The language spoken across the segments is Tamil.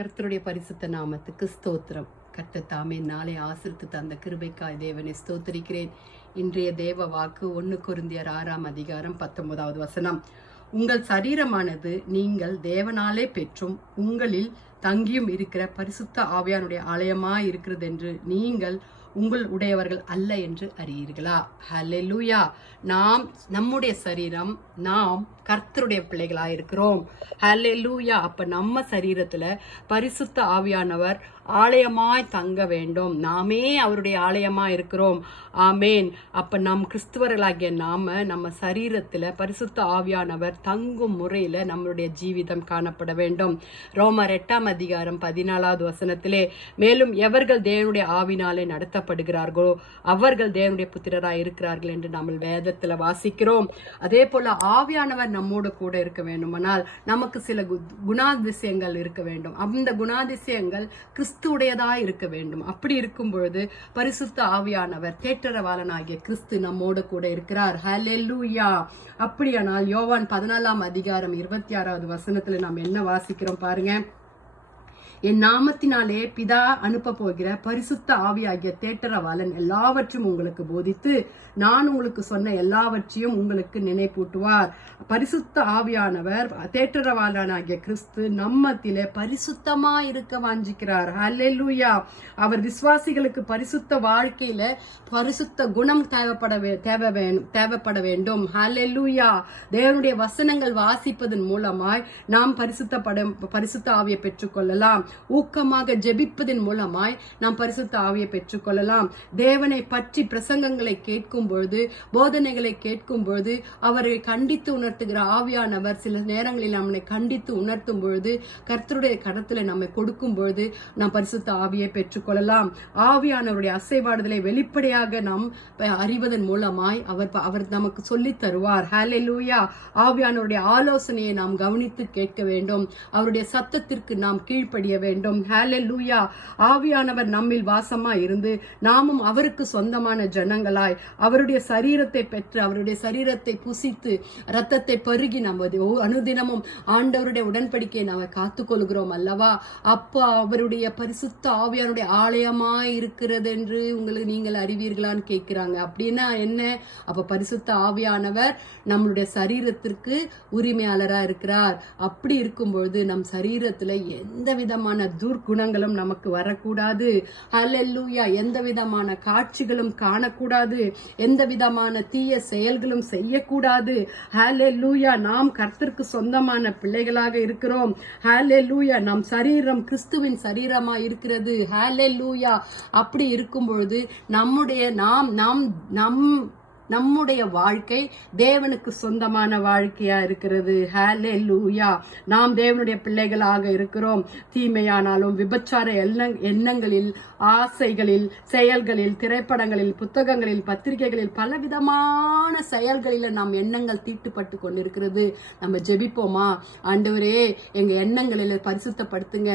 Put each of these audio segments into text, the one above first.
கர்த்தருடைய பரிசுத்த நாமத்துக்கு ஸ்தோத்திரம். கர்த்தர் தாமே நாளை ஆசிரித்து தந்த கிருபைக்காய் தேவனை ஸ்தோத்திரிக்கிறேன். இன்றைய தேவ வாக்கு 1 கொரிந்தியர் 6ஆம் அதிகாரம் 19வது வசனம். உங்கள் சரீரமானது நீங்கள் தேவனாலே பெற்றும் உங்களில் தங்கியும் இருக்கிற பரிசுத்த ஆவியானுடைய ஆலயமாய் இருக்கிறது என்று நீங்கள் உங்கள் உடையவர்கள் அல்ல என்று அறியீர்களா? ஹல்லேலூயா. நம்முடைய சரீரம், நாம் கர்த்தருடைய பிள்ளைகளாக இருக்கிறோம். ஹல்லேலூயா. அப்ப நம்ம சரீரத்துல பரிசுத்த ஆவியானவர் ஆலயமாய் தங்க வேண்டும். நாமே அவருடைய ஆலயமாய் இருக்கிறோம். ஆமேன். அப்ப நம் கிறிஸ்துவர்களாகிய நம்ம சரீரத்துல பரிசுத்த ஆவியானவர் தங்கும் முறையில நம்மளுடைய ஜீவிதம் காணப்பட வேண்டும். ரோமர் 8ஆம் அதிகாரம் 14வது வசனத்திலே, மேலும் எவர்கள் தேவனுடைய ஆவினாலே நடத்தப்படுகிறார்களோ அவர்கள் தேவனுடைய புத்திரராய் இருக்கிறார்கள் என்று நம்ம வேதத்துல வாசிக்கிறோம். அதே போல ஆவியானவர் நம்மோடு கூட இருக்க வேண்டுமானால் நமக்கு சில குணாதிசயங்கள் இருக்க வேண்டும். அந்த குணாதிசயங்கள் கிறிஸ்துடையதாய் இருக்க வேண்டும். அப்படி இருக்கும் பொழுது பரிசுத்த ஆவியானவர் தேற்றரவாளனாகிய கிறிஸ்து நம்மோடு கூட இருக்கிறார். ஹல்லேலூயா. அப்படியானால் யோவான் 14ஆம் அதிகாரம் 26வது வசனத்துல நாம் என்ன வாசிக்கிறோம் பாருங்க. என் நாமத்தினாலே பிதா அனுப்ப போகிற பரிசுத்த ஆவியாகிய தேற்றரவாளன் எல்லாவற்றையும் உங்களுக்கு போதித்து நான் உங்களுக்கு சொன்ன எல்லாவற்றையும் உங்களுக்கு நினைப்பூட்டுவார். பரிசுத்த ஆவியானவர் தேற்றரவாளனாகிய கிறிஸ்து நம்மத்திலே பரிசுத்தமா இருக்க வாஞ்சிக்கிறார். ஹல்லேலூயா. அவர் விசுவாசிகளுக்கு பரிசுத்த வாழ்க்கையில பரிசுத்த குணம் தேவைப்பட வேண்டும். ஹல்லேலூயா. தேவனுடைய வசனங்கள் வாசிப்பதன் மூலமாய் நாம் பரிசுத்த ஆவியை பெற்றுக்கொள்ளலாம். ஊக்கமாக ஜெபிப்பதன் மூலமாய் நாம் பரிசுத்த ஆவியை பெற்றுக்கொள்ளலாம். தேவனை பற்றி பிரசங்கங்களை கேட்கும் பொழுது, போதனைகளை கேட்கும் பொழுது அவரை கண்டித்து உணர்த்துகிற ஆவியானவர் சில நேரங்களில் நம்மை கண்டித்து உணர்த்தும் பொழுது, கர்த்தருடைய கரத்துல நம்மை கொடுக்கும் பொழுது நாம் பரிசுத்த ஆவியை பெற்றுக்கொள்ளலாம். ஆவியானவருடைய அசைவாடுதலை வெளிப்படையாக நாம் அறிவதன் மூலமாய் அவர் நமக்கு சொல்லி தருவார். ஹல்லேலூயா. ஆவியானவருடைய ஆலோசனையை நாம் கவனித்து கேட்க வேண்டும். அவருடைய சத்தத்திற்கு நாம் கீழ்ப்படிய வேண்டும். ஹல்லேலூயா. ஆவியானவர் நம்மில் வாசமா இருந்து நாமும் அவருக்கு சொந்தமான ஜனங்களாய் அவருடைய சரீரத்தை பெற்று அவருடைய சரீரத்தை புசித்து ரத்தத்தை பருகி நம்ம அனுதினமும் ஆண்டவருடைய உடன்படிக்கையை நாம காத்துக்கொள்கிறோம் அல்லவா? அப்ப அவருடைய பரிசுத்த ஆவியானுடைய ஆலயமாய் இருக்கிறது என்று நீங்கள் அறிவீர்களான்னு கேட்கிறாங்க. அப்படின்னா என்ன? அப்ப பரிசுத்த ஆவியானவர் நம்மளுடைய சரீரத்திற்கு உரிமையாளரா இருக்கிறார். அப்படி இருக்கும்பொழுது நம் சரீரத்துல எந்த விதமான துர்குணங்களும் நமக்கு வரக்கூடாது. ஹல்லேலூயா. எந்த விதமான காட்சிகளும் காணக்கூடாது. எந்த விதமான தீய செயல்களும் செய்யக்கூடாது. ஹல்லேலூயா. நாம் கர்த்தருக்கு சொந்தமான பிள்ளைகளாக இருக்கிறோம். ஹல்லேலூயா. நம் சரீரம் கிறிஸ்துவின் சரீரமா இருக்கிறது. ஹல்லேலூயா. அப்படி இருக்கும் பொழுது நம்முடைய வாழ்க்கை தேவனுக்கு சொந்தமான வாழ்க்கையா இருக்கிறது. ஹல்லேலூயா. நாம் தேவனுடைய பிள்ளைகளாக இருக்கிறோம். தீமையானாலும் விபச்சார எண்ணங்களில், ஆசைகளில், செயல்களில், திரைப்படங்களில், புத்தகங்களில், பத்திரிகைகளில், பலவிதமான செயல்களில் நாம் எண்ணங்கள் தீட்டுப்பட்டு கொண்டிருக்கிறது. நம்ம ஜெபிப்போமா? ஆண்டவரே, எங்க எண்ணங்களில் பரிசுத்தப்படுத்துங்க.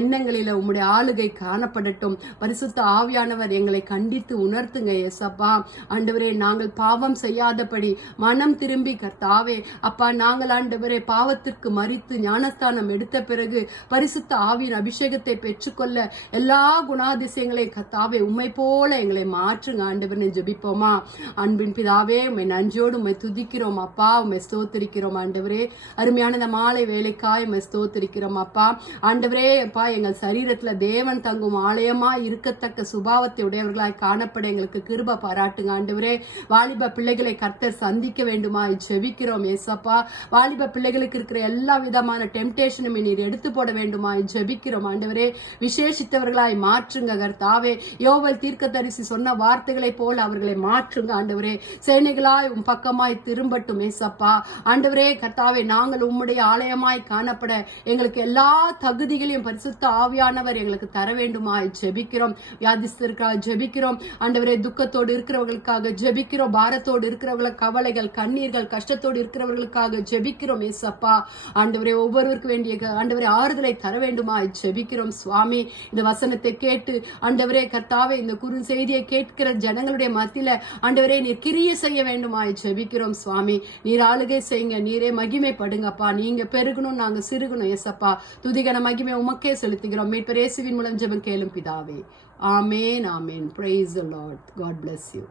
எண்ணங்களில் உம்முடைய ஆளுகை காணப்படட்டும். பரிசுத்த ஆவியானவர் எங்களை கண்டித்து உணர்த்துங்க. ஏசப்பா. ஆண்டவரே, நாங்கள் பாவம் செய்யாதபடி மனம் திரும்பி கர்த்தாவே அப்பா, நாங்கள் ஆண்டவரே பாவத்திற்கு மரித்து ஞானஸ்தானம் எடுத்த பிறகு பரிசுத்த ஆவியின் அபிஷேகத்தை பெற்றுக்கொள்ள எல்லா குணாதிசயங்களையும் கர்த்தாவே உம்மை போல எங்களை மாற்றுங்க ஆண்டவரே. ஜெபிப்போமா? அன்பின் பிதாவே, உம்மை நன்றியோடு உம்மை துதிக்கிறோம் அப்பா. உம்மை ஸ்தோத்திரிக்கிறோம் ஆண்டவரே. அருமையான இந்த மாலை வேலைக்காய் உம்மை ஸ்தோத்திரிக்கிறோம் அப்பா. ஆண்டவரே அப்பா, எங்கள் சரீரத்துல தேவன் தங்கும் ஆலயமா இருக்கத்தக்க சுபாவத்தை உடையவர்களாய் காணப்பட எங்களுக்கு கிருபை பாராட்டுங்க ஆண்டவரே. வாலிப பிள்ளைகளை கர்த்தர் சந்திக்க வேண்டுமா ஜெபிக்கிறோம் ஏசப்பா. வாலிப பிள்ளைகளுக்கு இருக்கிற எல்லா விதமான டெம்டேஷனும் நீர் எடுத்து போட வேண்டுமா ஜெபிக்கிறோம் ஆண்டவரே. விசேஷித்தவர்களாய் மாற்றுங்க கர்த்தாவே. யோவேல் தீர்க்கதரிசி சொன்ன வார்த்தைகளை போல அவர்களை மாற்றுங்க ஆண்டவரே. சேனைகளாய் உம் பக்கமாய் திரும்பட்டும் ஏசப்பா. ஆண்டவரே கர்த்தாவே, நாங்கள் உம்முடைய ஆலயமாய் காணப்பட எங்களுக்கு எல்லா தகுதிகளையும் பரிசுத்த ஆவியானவர் எங்களுக்கு தர வேண்டுமா ஜெபிக்கிறோம். வியாதிஸ்தருக்காக ஜெபிக்கிறோம் ஆண்டவரே. துக்கத்தோடு இருக்கிறவர்களுக்காக ஜெபிக்கிறோம் ஜெபிக்கிறோம். பாரத்தோடு இருக்கிறவங்கள, கவலைகள், கண்ணீர்கள், கஷ்டத்தோடு இருக்கிறவர்களுக்காக ஜெபிக்கிறோம் ஏசப்பா. ஆண்டவரே, ஒவ்வொருவருக்கு வேண்டிய ஆண்டவரே ஆறுதலை தர வேண்டுமா ஜெபிக்கிறோம் சுவாமி. இந்த வசனத்தை கேட்டு ஆண்டவரே கர்த்தாவே, இந்த குறு செய்தியை கேட்கிற ஜனங்களுடைய மத்தியில ஆண்டவரே நீர் கிரிய செய்ய வேண்டுமா ஜெபிக்கிறோம் சுவாமி. நீர் ஆளுகை செய்யுங்க, நீரே மகிமைப்படுங்கப்பா. நீங்க பெருகணும், நாங்க சிறுகணும் ஏசப்பா. துதிகன மகிமை உமக்கே செலுத்துகிறோம். மீட்பர் இயேசுவின் மூலம் ஜெபம் கேளும் பிதாவே. ஆமேன், ஆமேன். Praise the Lord. God bless you.